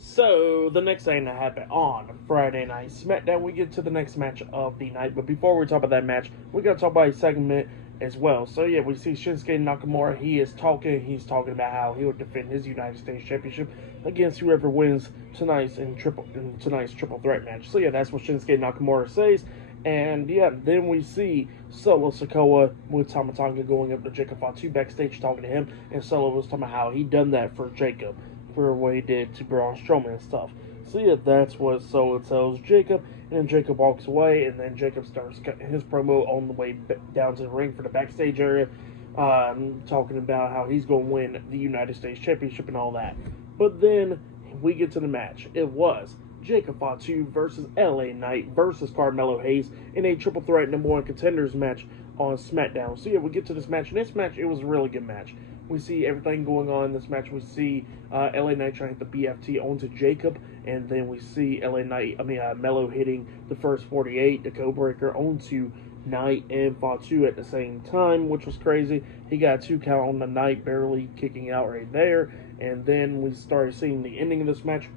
So, the next thing that happened on Friday Night SmackDown, we get to the next match of the night. But before we talk about that match, we got to talk about a segment as well. So, yeah, we see Shinsuke Nakamura. He's talking about how he would defend his United States Championship against whoever wins tonight's triple threat match. So, yeah, that's what Shinsuke Nakamura says. And, yeah, then we see Solo Sikoa with Tama Tonga going up to Jacob Fatu backstage talking to him. And Solo was talking about how he done that for Jacob, for what he did to Braun Strowman and stuff. So yeah, that's what Solo tells Jacob, and then Jacob walks away, and then Jacob starts cutting his promo on the way down to the ring for the backstage area, talking about how he's going to win the United States Championship and all that. But then we get to the match. It was Jacob Fatu versus LA Knight versus Carmelo Hayes in a triple threat #1 contenders match on SmackDown. So yeah, we get to this match, and this match, it was a really good match. We see everything going on in this match. We see LA Knight trying to hit the BFT onto Jacob, and then we see Melo hitting the first 48, the code breaker, onto Knight and Fatu at the same time, which was crazy. He got a 2 count on the Knight, barely kicking out right there, and then we started seeing the ending of this match,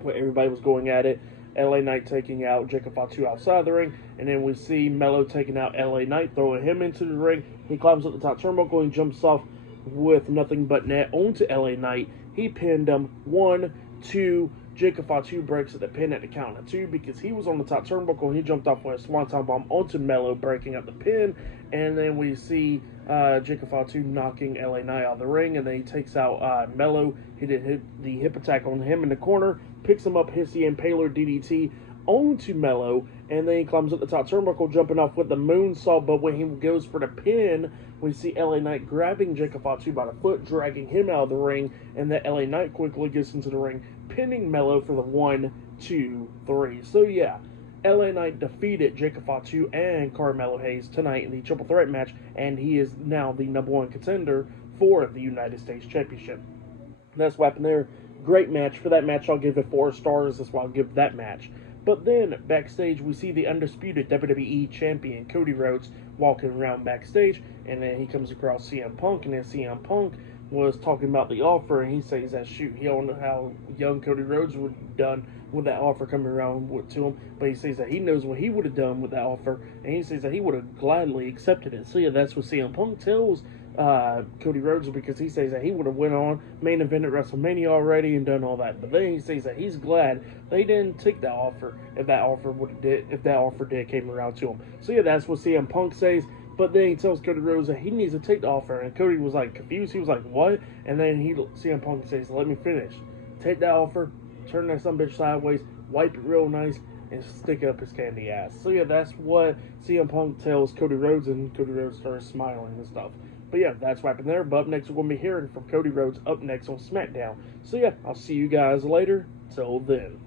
where everybody was going at it. LA Knight taking out Jacob Fatu outside the ring, and then we see Melo taking out LA Knight, throwing him into the ring. He climbs up the top turnbuckle and jumps off with nothing but net onto LA Knight. He pinned him. 1, 2. Jacob Fatu breaks at the pin at the count of 2 because he was on the top turnbuckle and he jumped off with a swanton bomb onto Melo, breaking up the pin. And then we see Jacob Fatu knocking LA Knight out of the ring, and then he takes out Melo. He did hit the hip attack on him in the corner, picks him up, hits the Impaler DDT onto Melo, and then he climbs up the top turnbuckle, jumping off with the moonsault. But when he goes for the pin, we see LA Knight grabbing Jacob Fatu by the foot, dragging him out of the ring, and then LA Knight quickly gets into the ring, pinning Melo for the 1, 2, 3. So yeah, LA Knight defeated Jacob Fatu and Carmelo Hayes tonight in the triple threat match, and he is now the #1 contender for the United States Championship. That's what happened there. Great match. For that match, I'll give it 4 stars. That's why I'll give that match. But then, backstage, we see the undisputed WWE Champion, Cody Rhodes, walking around backstage, and then he comes across CM Punk, and then CM Punk was talking about the offer, and he says that, shoot, he don't know how young Cody Rhodes would have done with that offer coming around to him, but he says that he knows what he would have done with that offer, and he says that he would have gladly accepted it. So yeah, that's what CM Punk tells Cody Rhodes, because he says that he would have went on, main evented WrestleMania already and done all that. But then he says that he's glad they didn't take that offer if that offer did came around to him. So yeah, that's what CM Punk says. But then he tells Cody Rhodes that he needs to take the offer, and Cody was like confused. He was like, "What?" And then CM Punk says, "Let me finish. Take that offer, turn that sumbitch sideways, wipe it real nice, and stick it up his candy ass." So yeah, that's what CM Punk tells Cody Rhodes, and Cody Rhodes starts smiling and stuff. But yeah, that's what happened there. But up next, we're going to be hearing from Cody Rhodes up next on SmackDown. So yeah, I'll see you guys later. Till then.